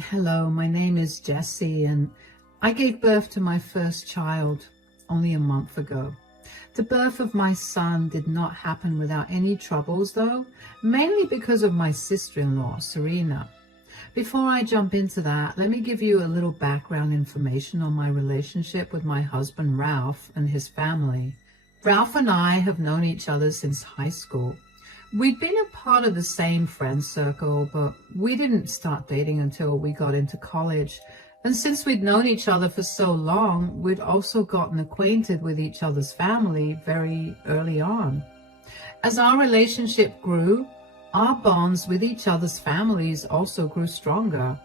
Hello, my name is Jessie, and I gave birth to my first child only a month ago. The birth of my son did not happen without any troubles, though, mainly because of my sister-in-law, Serena. Before I jump into that, let me give you a little background information on my relationship with my husband, Ralph, and his family. Ralph and I have known each other since high school. We'd been a part of the same friend circle, but we didn't start dating until we got into college. And since we'd known each other for so long, we'd also gotten acquainted with each other's family very early on. As our relationship grew, our bonds with each other's families also grew stronger.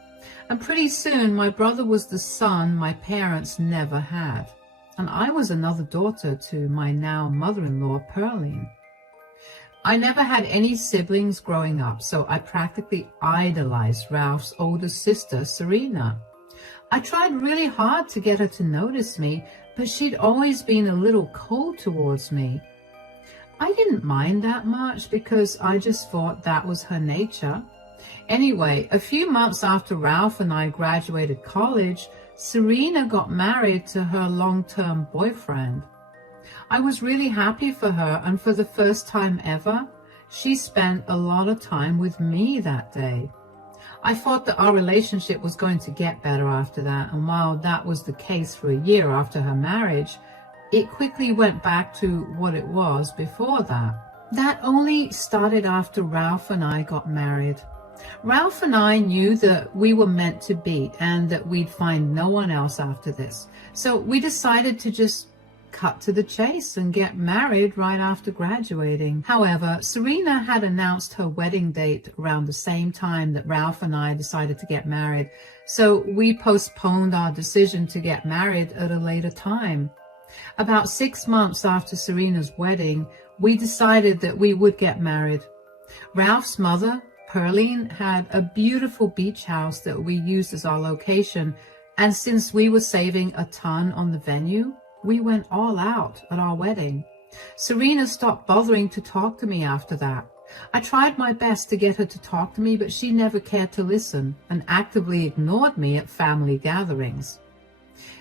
And pretty soon, my brother was the son my parents never had. And I was another daughter to my now mother-in-law, Pearline. I never had any siblings growing up, so I practically idolized Ralph's older sister, Serena. I tried really hard to get her to notice me, but she'd always been a little cold towards me. I didn't mind that much because I just thought that was her nature. Anyway, a few months after Ralph and I graduated college, Serena got married to her long-term boyfriend. I was really happy for her, and for the first time ever, she spent a lot of time with me that day. I thought that our relationship was going to get better after that, and while that was the case for a year after her marriage, it quickly went back to what it was before that. That only started after Ralph and I got married. Ralph and I knew that we were meant to be and that we'd find no one else after this. So we decided to just cut to the chase and get married right after graduating. However, Serena had announced her wedding date around the same time that Ralph and I decided to get married. So we postponed our decision to get married at a later time. About 6 months after Serena's wedding, we decided that we would get married. Ralph's mother, Pearline, had a beautiful beach house that we used as our location, and since we were saving a ton on the venue, we went all out at our wedding. Serena stopped bothering to talk to me after that. I tried my best to get her to talk to me, but she never cared to listen and actively ignored me at family gatherings.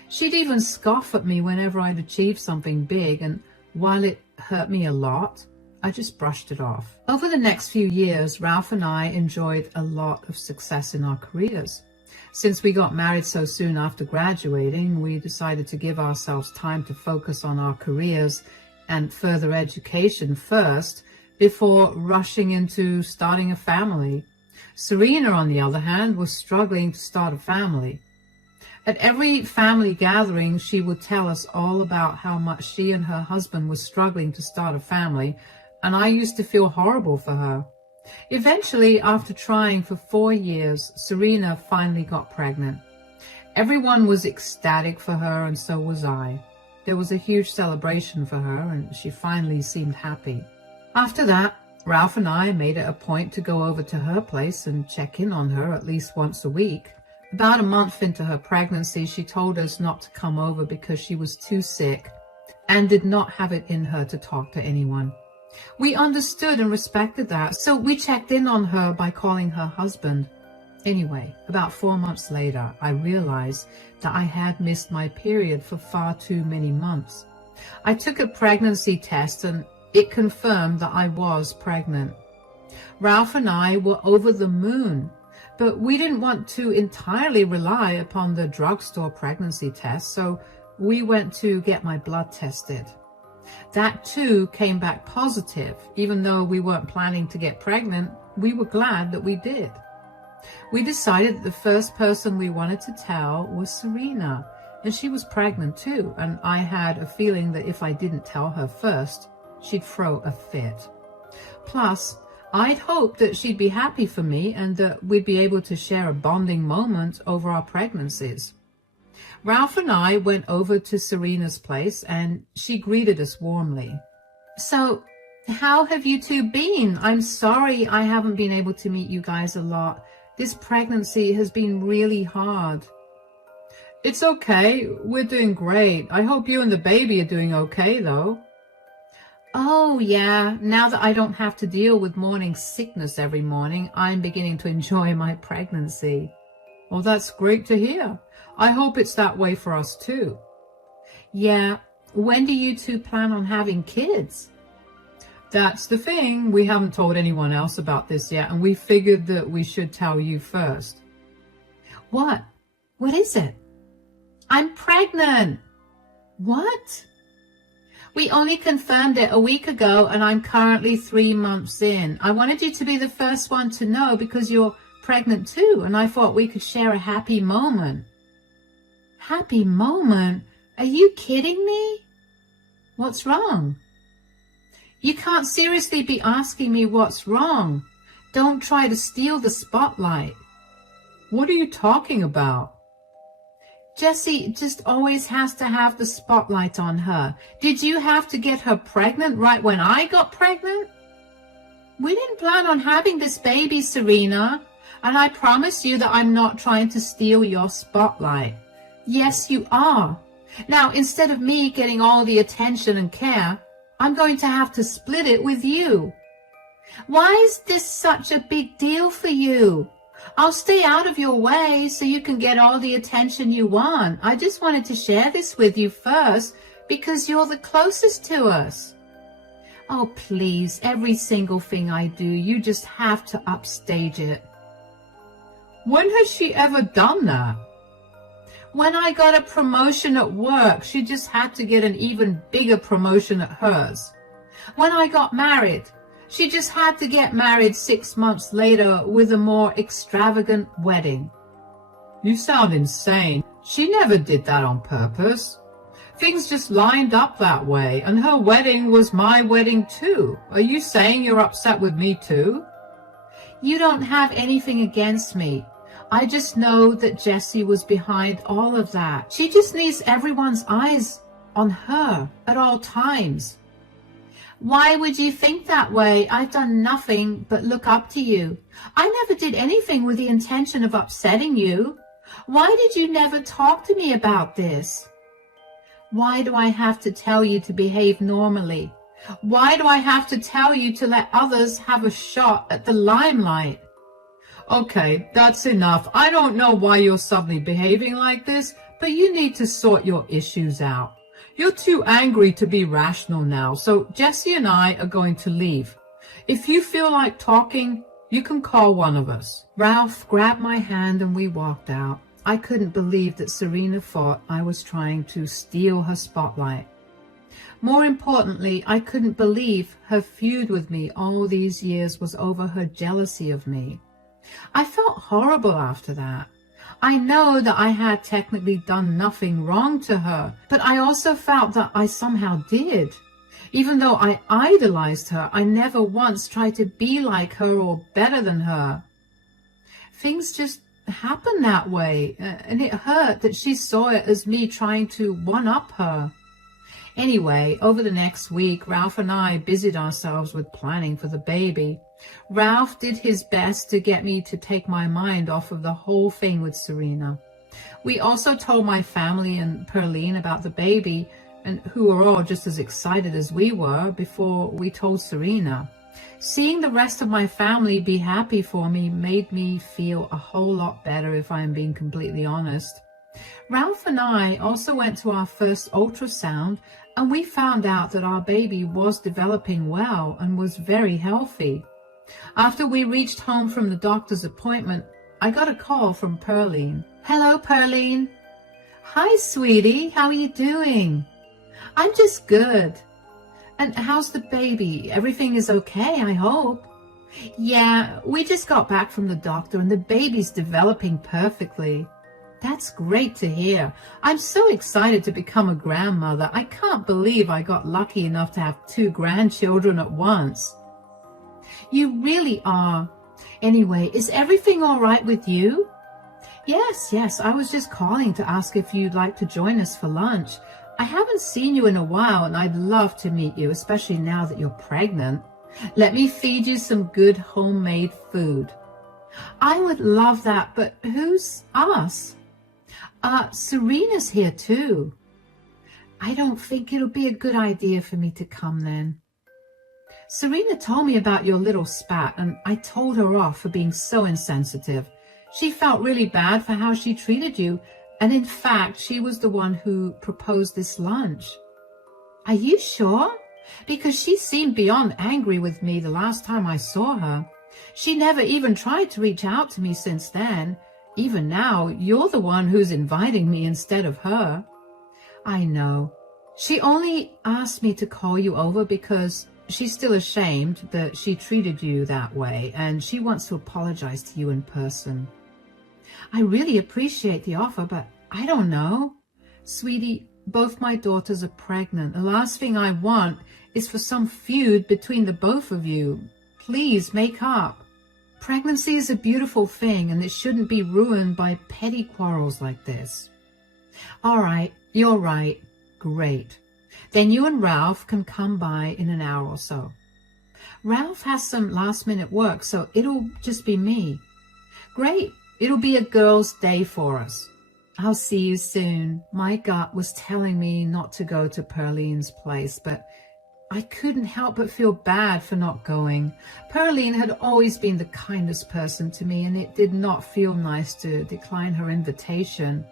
She'd even scoff at me whenever I'd achieved something big, and while it hurt me a lot, I just brushed it off. Over the next few years, Ralph and I enjoyed a lot of success in our careers. Since we got married so soon after graduating, we decided to give ourselves time to focus on our careers and further education first before rushing into starting a family. Serena, on the other hand, was struggling to start a family. At every family gathering, she would tell us all about how much she and her husband were struggling to start a family, and I used to feel horrible for her. Eventually, after trying for 4 years, Serena finally got pregnant. Everyone was ecstatic for her, and so was I. There was a huge celebration for her, and she finally seemed happy. After that, Ralph and I made it a point to go over to her place and check in on her at least once a week. About a month into her pregnancy, she told us not to come over because she was too sick and did not have it in her to talk to anyone. We understood and respected that, so we checked in on her by calling her husband. Anyway, about 4 months later, I realized that I had missed my period for far too many months. I took a pregnancy test and it confirmed that I was pregnant. Ralph and I were over the moon, but we didn't want to entirely rely upon the drugstore pregnancy test, so we went to get my blood tested. That too came back positive. Even though we weren't planning to get pregnant, we were glad that we did. We decided that the first person we wanted to tell was Serena, and she was pregnant too, and I had a feeling that if I didn't tell her first, she'd throw a fit. Plus, I'd hoped that she'd be happy for me and that we'd be able to share a bonding moment over our pregnancies. Ralph and I went over to Serena's place and she greeted us warmly. "So, how have you two been? I'm sorry I haven't been able to meet you guys a lot. This pregnancy has been really hard." "It's okay. We're doing great. I hope you and the baby are doing okay, though." "Oh, yeah. Now that I don't have to deal with morning sickness every morning, I'm beginning to enjoy my pregnancy." Well, that's great to hear. I hope it's that way for us too. Yeah, when do you two plan on having kids? That's the thing. We haven't told anyone else about this yet, and we figured that we should tell you first. What? What is it? I'm pregnant. What? We only confirmed it a week ago, and I'm currently 3 months in. I wanted you to be the first one to know because you're pregnant too, and I thought we could share a happy moment. Happy moment? Are you kidding me? What's wrong? You can't seriously be asking me what's wrong. Don't try to steal the spotlight. What are you talking about? Jessie just always has to have the spotlight on her. Did you have to get her pregnant right when I got pregnant? We didn't plan on having this baby, Serena, and I promise you that I'm not trying to steal your spotlight. Yes, you are. Now, instead of me getting all the attention and care, I'm going to have to split it with you. Why is this such a big deal for you? I'll stay out of your way so you can get all the attention you want. I just wanted to share this with you first because you're the closest to us. Oh, please, every single thing I do, you just have to upstage it. When has she ever done that? When I got a promotion at work, she just had to get an even bigger promotion at hers. When I got married, she just had to get married 6 months later with a more extravagant wedding. You sound insane. She never did that on purpose. Things just lined up that way, and her wedding was my wedding too. Are you saying you're upset with me too? You don't have anything against me. I just know that Jessie was behind all of that. She just needs everyone's eyes on her at all times. Why would you think that way? I've done nothing but look up to you. I never did anything with the intention of upsetting you. Why did you never talk to me about this? Why do I have to tell you to behave normally? Why do I have to tell you to let others have a shot at the limelight? Okay, that's enough. I don't know why you're suddenly behaving like this, but you need to sort your issues out. You're too angry to be rational now, so Jessie and I are going to leave. If you feel like talking, you can call one of us. Ralph grabbed my hand and we walked out. I couldn't believe that Serena thought I was trying to steal her spotlight. More importantly, I couldn't believe her feud with me all these years was over her jealousy of me. I felt horrible after that. I know that I had technically done nothing wrong to her, but I also felt that I somehow did. Even though I idolized her, I never once tried to be like her or better than her. Things just happened that way, and it hurt that she saw it as me trying to one-up her. Anyway, over the next week, Ralph and I busied ourselves with planning for the baby. Ralph did his best to get me to take my mind off of the whole thing with Serena. We also told my family and Pearline about the baby, and who were all just as excited as we were before we told Serena. Seeing the rest of my family be happy for me made me feel a whole lot better, if I'm being completely honest. Ralph and I also went to our first ultrasound, and we found out that our baby was developing well and was very healthy. After we reached home from the doctor's appointment, I got a call from Pearline. Hello, Pearline. Hi, sweetie. How are you doing? I'm just good. And how's the baby? Everything is okay, I hope. Yeah, we just got back from the doctor and the baby's developing perfectly. That's great to hear. I'm so excited to become a grandmother. I can't believe I got lucky enough to have 2 grandchildren at once. You really are. Anyway, is everything all right with you? Yes, I was just calling to ask if you'd like to join us for lunch. I haven't seen you in a while, and I'd love to meet you, especially now that you're pregnant. Let me feed you some good homemade food. I would love that, but who's us? Serena's here too. I don't think it'll be a good idea for me to come then. Serena told me about your little spat, and I told her off for being so insensitive. She felt really bad for how she treated you, and in fact, she was the one who proposed this lunch. Are you sure? Because she seemed beyond angry with me the last time I saw her. She never even tried to reach out to me since then. Even now, you're the one who's inviting me instead of her. I know. She only asked me to call you over because she's still ashamed that she treated you that way, and she wants to apologize to you in person. I really appreciate the offer, but I don't know. Sweetie, both my daughters are pregnant. The last thing I want is for some feud between the both of you. Please make up. Pregnancy is a beautiful thing, and it shouldn't be ruined by petty quarrels like this. All right, you're right. Great. Then you and Ralph can come by in an hour or so. Ralph has some last-minute work, so it'll just be me. Great. It'll be a girls' day for us. I'll see you soon. My gut was telling me not to go to Pearline's place, but I couldn't help but feel bad for not going. Pearline had always been the kindest person to me, and it did not feel nice to decline her invitation.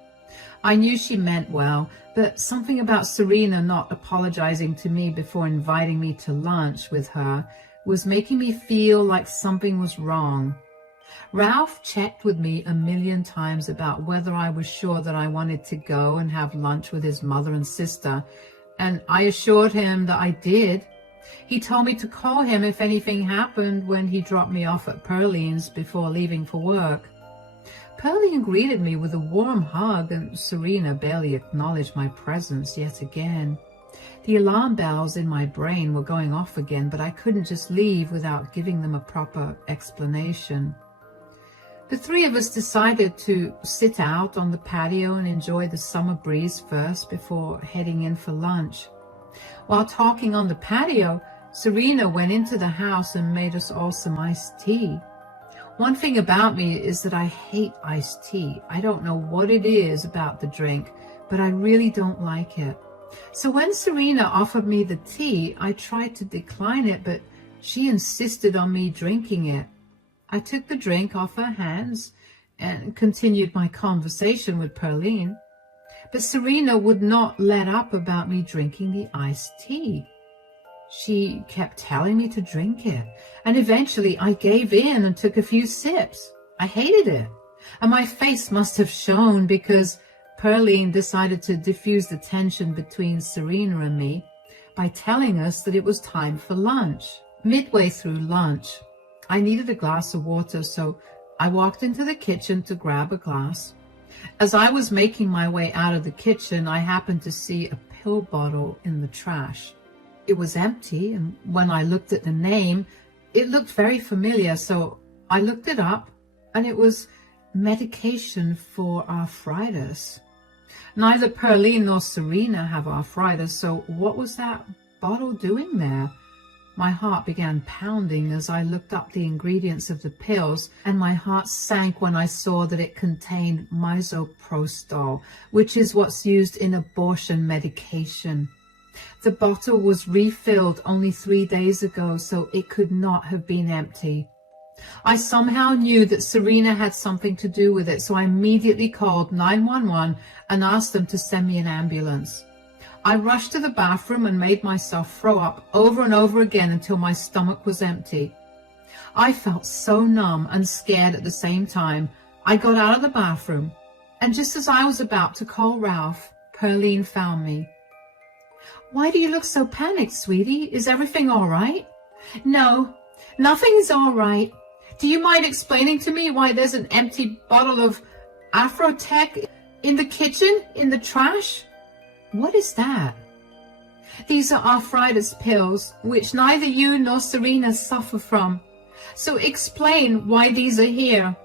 I knew she meant well, but something about Serena not apologizing to me before inviting me to lunch with her was making me feel like something was wrong. Ralph checked with me a million times about whether I was sure that I wanted to go and have lunch with his mother and sister, and I assured him that I did. He told me to call him if anything happened when he dropped me off at Pearline's before leaving for work. Pearline greeted me with a warm hug, and Serena barely acknowledged my presence yet again. The alarm bells in my brain were going off again, but I couldn't just leave without giving them a proper explanation. The three of us decided to sit out on the patio and enjoy the summer breeze first before heading in for lunch. While talking on the patio, Serena went into the house and made us all some iced tea. One thing about me is that I hate iced tea. I don't know what it is about the drink, but I really don't like it. So when Serena offered me the tea, I tried to decline it, but she insisted on me drinking it. I took the drink off her hands and continued my conversation with Pearline. But Serena would not let up about me drinking the iced tea. She kept telling me to drink it, and eventually I gave in and took a few sips. I hated it, and my face must have shone because Pearline decided to diffuse the tension between Serena and me by telling us that it was time for lunch. Midway through lunch, I needed a glass of water, so I walked into the kitchen to grab a glass. As I was making my way out of the kitchen, I happened to see a pill bottle in the trash. It was empty, and when I looked at the name, it looked very familiar, so I looked it up, and it was medication for arthritis. Neither Pearline nor Serena have arthritis, so what was that bottle doing there? My heart began pounding as I looked up the ingredients of the pills, and my heart sank when I saw that it contained misoprostol, which is what's used in abortion medication. The bottle was refilled only 3 days ago, so it could not have been empty. I somehow knew that Serena had something to do with it, so I immediately called 911 and asked them to send me an ambulance. I rushed to the bathroom and made myself throw up over and over again until my stomach was empty. I felt so numb and scared at the same time. I got out of the bathroom, and just as I was about to call Ralph, Pearline found me. "Why do you look so panicked, sweetie? Is everything all right?" "No, nothing is all right. Do you mind explaining to me why there's an empty bottle of Afrotech in the kitchen, in the trash?" "What is that?" "These are arthritis pills, which neither you nor Serena suffer from. So explain why these are here."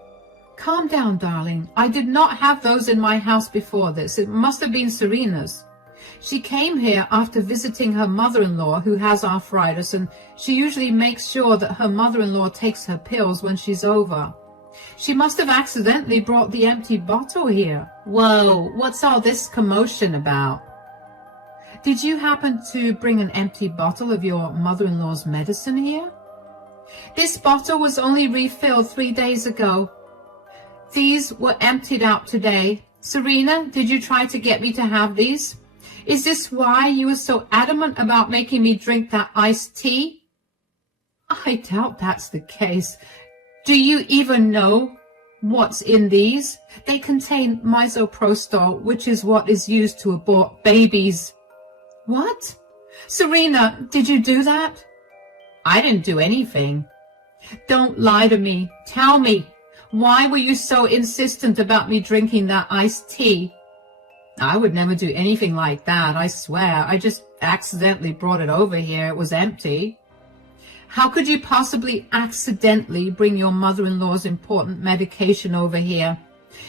"Calm down, darling. I did not have those in my house before this. It must have been Serena's. She came here after visiting her mother-in-law who has arthritis, and she usually makes sure that her mother-in-law takes her pills when she's over. She must have accidentally brought the empty bottle here." "Whoa, what's all this commotion about?" "Did you happen to bring an empty bottle of your mother-in-law's medicine here?" "This bottle was only refilled 3 days ago." These were emptied out today. Serena, did you try to get me to have these? Is this why you were so adamant about making me drink that iced tea? I doubt that's the case. Do you even know what's in these? They contain misoprostol, which is what is used to abort babies. What? Serena, did you do that? I didn't do anything. Don't lie to me. Tell me, why were you so insistent about me drinking that iced tea? I would never do anything like that, I swear. I just accidentally brought it over here. It was empty. How could you possibly accidentally bring your mother-in-law's important medication over here?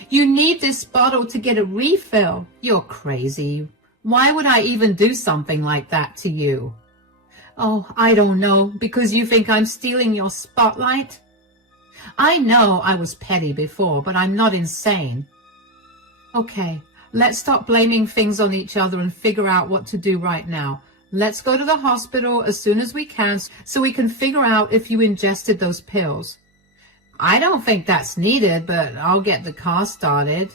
You need this bottle to get a refill. You're crazy. Why would I even do something like that to you? Oh, I don't know, because you think I'm stealing your spotlight? I know I was petty before, but I'm not insane. Okay, let's stop blaming things on each other and figure out what to do right now. Let's go to the hospital as soon as we can so we can figure out if you ingested those pills. I don't think that's needed, but I'll get the car started.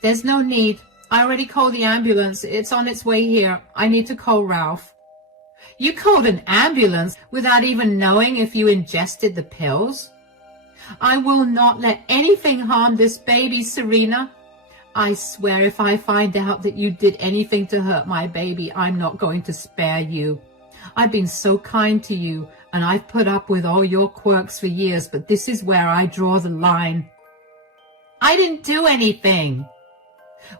There's no need. I already called the ambulance. It's on its way here. I need to call Ralph. You called an ambulance without even knowing if you ingested the pills? I will not let anything harm this baby, Serena. I swear if I find out that you did anything to hurt my baby, I'm not going to spare you. I've been so kind to you, and I've put up with all your quirks for years, but this is where I draw the line. I didn't do anything.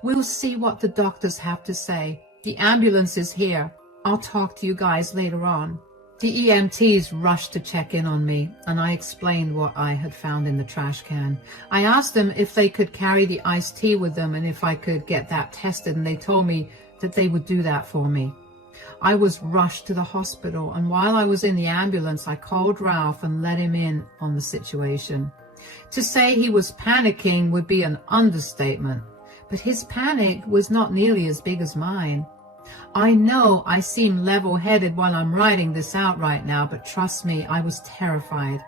We'll see what the doctors have to say. The ambulance is here. I'll talk to you guys later on. The EMTs rushed to check in on me, and I explained what I had found in the trash can. I asked them if they could carry the iced tea with them and if I could get that tested, and they told me that they would do that for me. I was rushed to the hospital, and while I was in the ambulance, I called Ralph and let him in on the situation. To say he was panicking would be an understatement, but his panic was not nearly as big as mine. I know I seem level-headed while I'm writing this out right now, but trust me, I was terrified.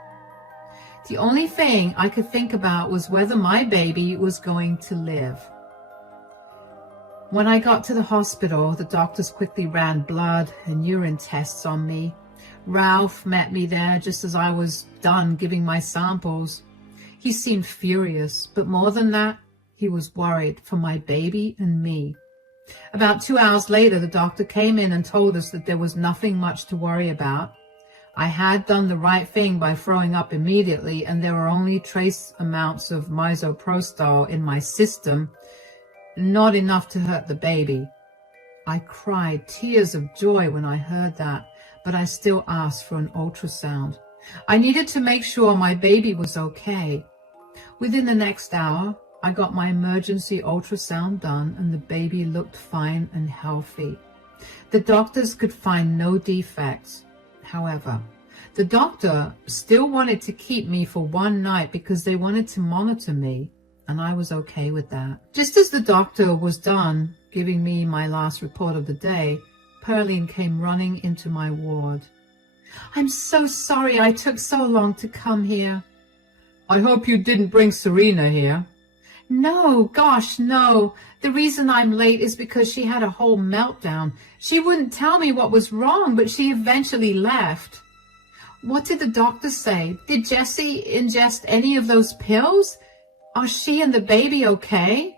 The only thing I could think about was whether my baby was going to live. When I got to the hospital, the doctors quickly ran blood and urine tests on me. Ralph met me there just as I was done giving my samples. He seemed furious, but more than that, he was worried for my baby and me. About 2 hours later, the doctor came in and told us that there was nothing much to worry about. I had done the right thing by throwing up immediately, and there were only trace amounts of misoprostol in my system, not enough to hurt the baby. I cried tears of joy when I heard that, but I still asked for an ultrasound. I needed to make sure my baby was okay. Within the next hour, I got my emergency ultrasound done, and the baby looked fine and healthy. The doctors could find no defects. However, the doctor still wanted to keep me for one night because they wanted to monitor me, and I was okay with that. Just as the doctor was done giving me my last report of the day, Pearline came running into my ward. I'm so sorry I took so long to come here. I hope you didn't bring Serena here. No, gosh, no. The reason I'm late is because she had a whole meltdown. She wouldn't tell me what was wrong, but she eventually left. What did the doctor say? Did Jessie ingest any of those pills? Are she and the baby okay?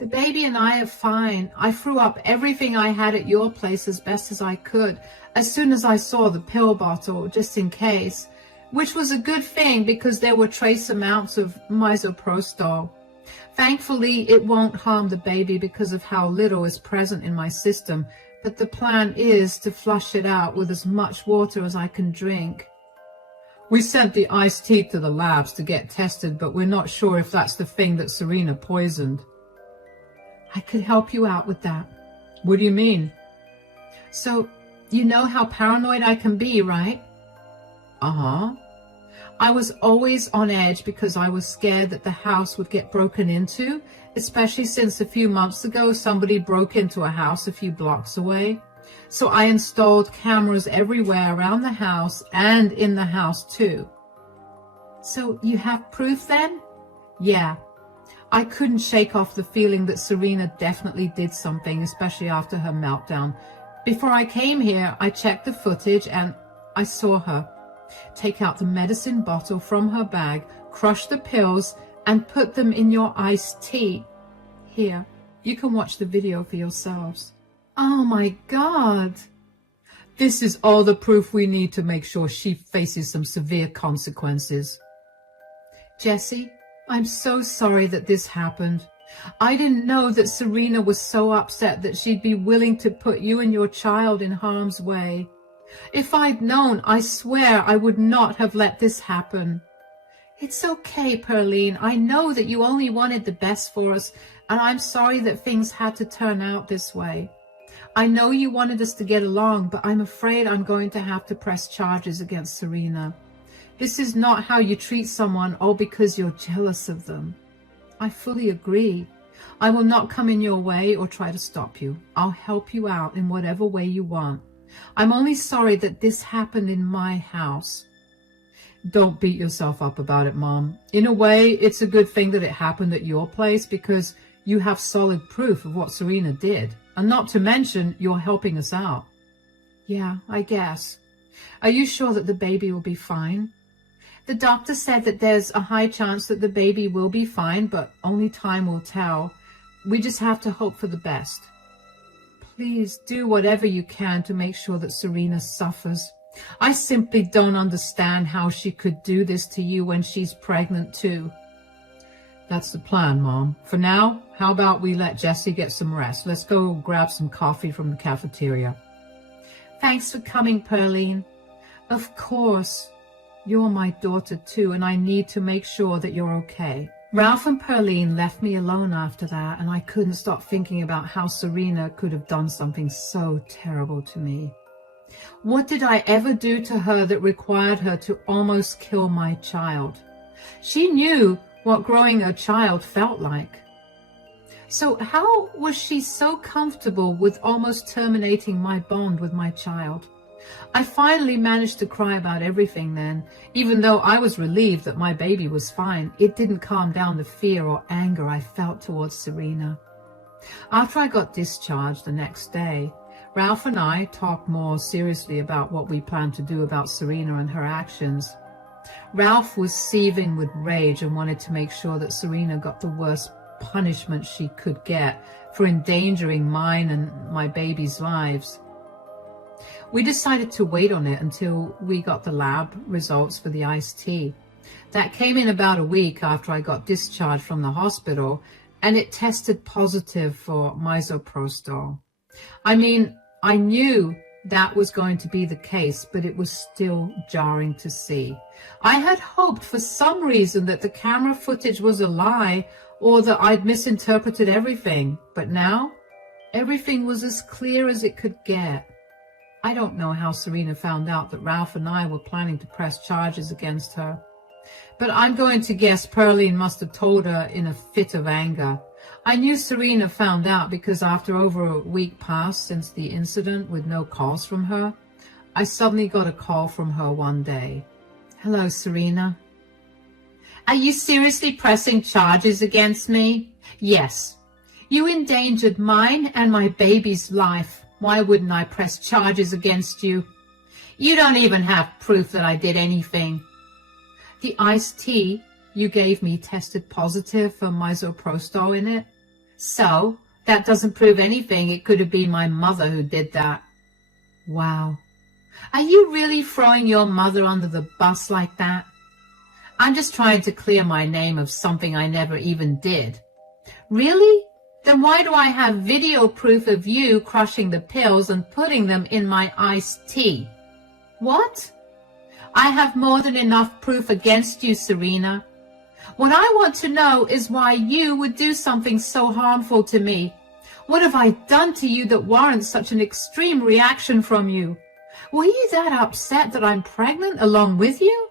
The baby and I are fine. I threw up everything I had at your place as best as I could, as soon as I saw the pill bottle, just in case, which was a good thing because there were trace amounts of misoprostol. Thankfully, it won't harm the baby because of how little is present in my system, but the plan is to flush it out with as much water as I can drink. We sent the iced tea to the labs to get tested, but we're not sure if that's the thing that Serena poisoned. I could help you out with that. What do you mean? So, you know how paranoid I can be, right? Uh-huh. I was always on edge because I was scared that the house would get broken into, especially since a few months ago somebody broke into a house a few blocks away. So I installed cameras everywhere around the house and in the house too. So you have proof then? Yeah, I couldn't shake off the feeling that Serena definitely did something, especially after her meltdown. Before I came here, I checked the footage and I saw her take out the medicine bottle from her bag, crush the pills, and put them in your iced tea. Here, you can watch the video for yourselves. Oh my God! This is all the proof we need to make sure she faces some severe consequences. Jesse, I'm so sorry that this happened. I didn't know that Serena was so upset that she'd be willing to put you and your child in harm's way. If I'd known, I swear I would not have let this happen. It's okay, Pearline. I know that you only wanted the best for us, and I'm sorry that things had to turn out this way. I know you wanted us to get along, but I'm afraid I'm going to have to press charges against Serena. This is not how you treat someone all because you're jealous of them. I fully agree. I will not come in your way or try to stop you. I'll help you out in whatever way you want. I'm only sorry that this happened in my house. Don't beat yourself up about it, Mom. In a way, it's a good thing that it happened at your place because you have solid proof of what Serena did. And not to mention, you're helping us out. Yeah, I guess. Are you sure that the baby will be fine? The doctor said that there's a high chance that the baby will be fine, but only time will tell. We just have to hope for the best. Please do whatever you can to make sure that Serena suffers. I simply don't understand how she could do this to you when she's pregnant too. That's the plan, Mom. For now, how about we let Jessie get some rest? Let's go grab some coffee from the cafeteria. Thanks for coming, Pearline. Of course. You're my daughter too, and I need to make sure that you're okay. Ralph and Pearline left me alone after that, and I couldn't stop thinking about how Serena could have done something so terrible to me. What did I ever do to her that required her to almost kill my child? She knew what growing a child felt like. So how was she so comfortable with almost terminating my bond with my child? I finally managed to cry about everything then. Even though I was relieved that my baby was fine, it didn't calm down the fear or anger I felt towards Serena. After I got discharged the next day, Ralph and I talked more seriously about what we planned to do about Serena and her actions. Ralph was seething with rage and wanted to make sure that Serena got the worst punishment she could get for endangering mine and my baby's lives. We decided to wait on it until we got the lab results for the iced tea. That came in about a week after I got discharged from the hospital, and it tested positive for misoprostol. I mean, I knew that was going to be the case, but it was still jarring to see. I had hoped for some reason that the camera footage was a lie or that I'd misinterpreted everything, but now everything was as clear as it could get. I don't know how Serena found out that Ralph and I were planning to press charges against her, but I'm going to guess Pearline must have told her in a fit of anger. I knew Serena found out because after over a week passed since the incident with no calls from her, I suddenly got a call from her one day. Hello, Serena. Are you seriously pressing charges against me? Yes. You endangered mine and my baby's life. Why wouldn't I press charges against you? You don't even have proof that I did anything. The iced tea you gave me tested positive for misoprostol in it. So, that doesn't prove anything. It could have been my mother who did that. Wow. Are you really throwing your mother under the bus like that? I'm just trying to clear my name of something I never even did. Really? Then why do I have video proof of you crushing the pills and putting them in my iced tea? What? I have more than enough proof against you, Serena. What I want to know is why you would do something so harmful to me. What have I done to you that warrants such an extreme reaction from you? Were you that upset that I'm pregnant along with you?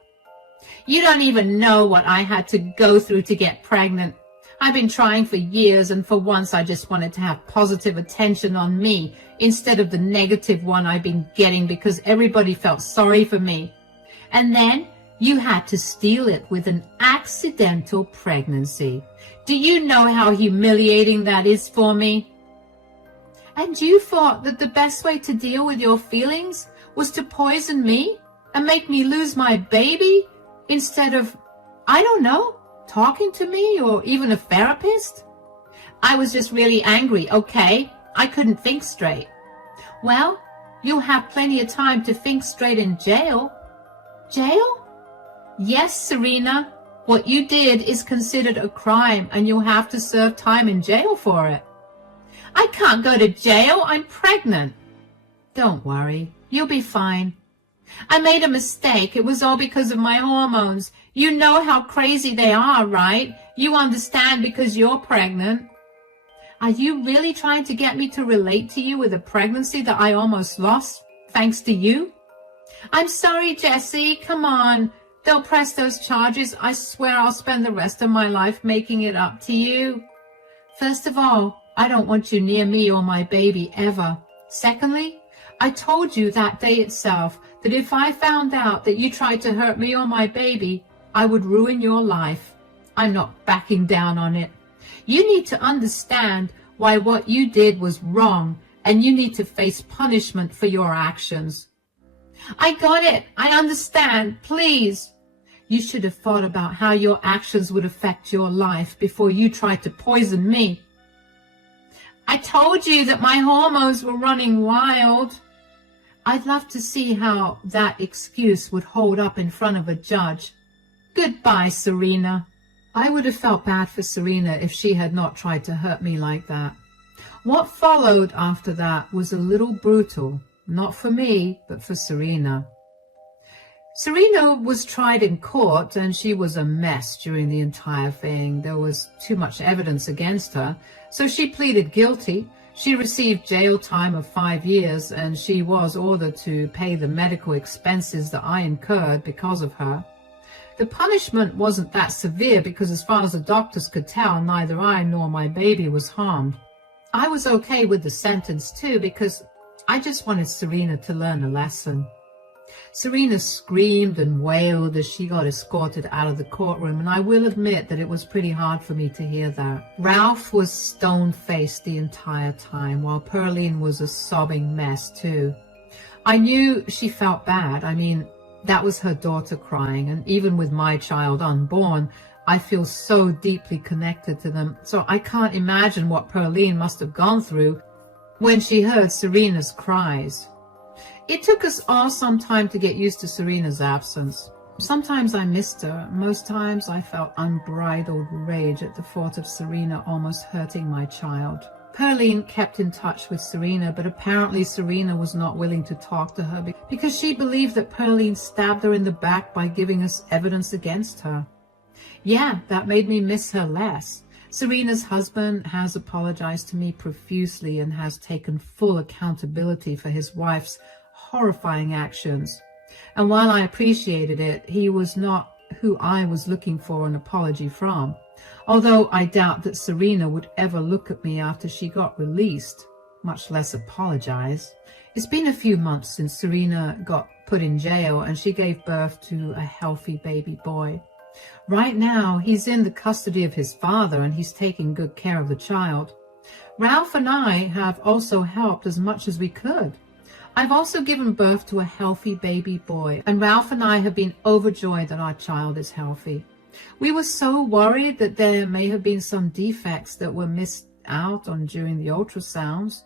You don't even know what I had to go through to get pregnant. I've been trying for years, and for once I just wanted to have positive attention on me instead of the negative one I've been getting because everybody felt sorry for me. And then You had to steal it with an accidental pregnancy. Do you know how humiliating that is for me? And you thought that the best way to deal with your feelings was to poison me and make me lose my baby instead of, I don't know, talking to me or even a therapist? I was just really angry, okay? I couldn't think straight. Well, you'll have plenty of time to think straight in jail. Jail? Yes, Serena. What you did is considered a crime and you'll have to serve time in jail for it. I can't go to jail. I'm pregnant. Don't worry. You'll be fine. I made a mistake. It was all because of my hormones. You know how crazy they are, right? You understand because you're pregnant. Are you really trying to get me to relate to you with a pregnancy that I almost lost, thanks to you? I'm sorry, Jessie. Come on. They'll press those charges. I swear I'll spend the rest of my life making it up to you. First of all, I don't want you near me or my baby ever. Secondly, I told you that day itself that if I found out that you tried to hurt me or my baby, I would ruin your life. I'm not backing down on it. You need to understand why what you did was wrong, and you need to face punishment for your actions. I got it. I understand. Please. You should have thought about how your actions would affect your life before you tried to poison me. I told you that my hormones were running wild. I'd love to see how that excuse would hold up in front of a judge. Goodbye, Serena. I would have felt bad for Serena if she had not tried to hurt me like that. What followed after that was a little brutal, not for me, but for Serena. Serena was tried in court and she was a mess during the entire thing. There was too much evidence against her, so she pleaded guilty. She received jail time of 5 years and she was ordered to pay the medical expenses that I incurred because of her. The punishment wasn't that severe because as far as the doctors could tell, neither I nor my baby was harmed. I was okay with the sentence too because I just wanted Serena to learn a lesson. Serena screamed and wailed as she got escorted out of the courtroom, and I will admit that it was pretty hard for me to hear that. Ralph was stone-faced the entire time, while Pearline was a sobbing mess too. I knew she felt bad. I mean, that was her daughter crying, and even with my child unborn, I feel so deeply connected to them, so I can't imagine what Pearline must have gone through when she heard Serena's cries. It took us all some time to get used to Serena's absence. Sometimes I missed her. Most times I felt unbridled rage at the thought of Serena almost hurting my child. Pearline kept in touch with Serena, but apparently Serena was not willing to talk to her because she believed that Pearline stabbed her in the back by giving us evidence against her. Yeah, that made me miss her less. Serena's husband has apologized to me profusely and has taken full accountability for his wife's horrifying actions. And while I appreciated it, he was not who I was looking for an apology from. Although I doubt that Serena would ever look at me after she got released, much less apologize. It's been a few months since Serena got put in jail and she gave birth to a healthy baby boy. Right now, he's in the custody of his father and he's taking good care of the child. Ralph and I have also helped as much as we could. I've also given birth to a healthy baby boy, and Ralph and I have been overjoyed that our child is healthy. We were so worried that there may have been some defects that were missed out on during the ultrasounds,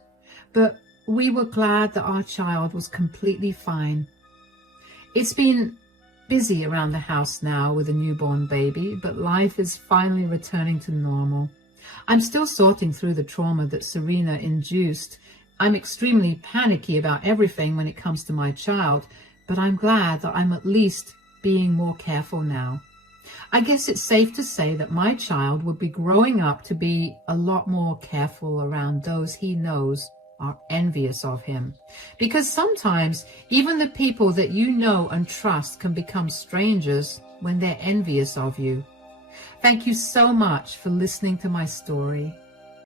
but we were glad that our child was completely fine. It's been busy around the house now with a newborn baby, but life is finally returning to normal. I'm still sorting through the trauma that Serena induced. I'm extremely panicky about everything when it comes to my child, but I'm glad that I'm at least being more careful now. I guess it's safe to say that my child will be growing up to be a lot more careful around those he knows are envious of him. Because sometimes even the people that you know and trust can become strangers when they're envious of you. Thank you so much for listening to my story.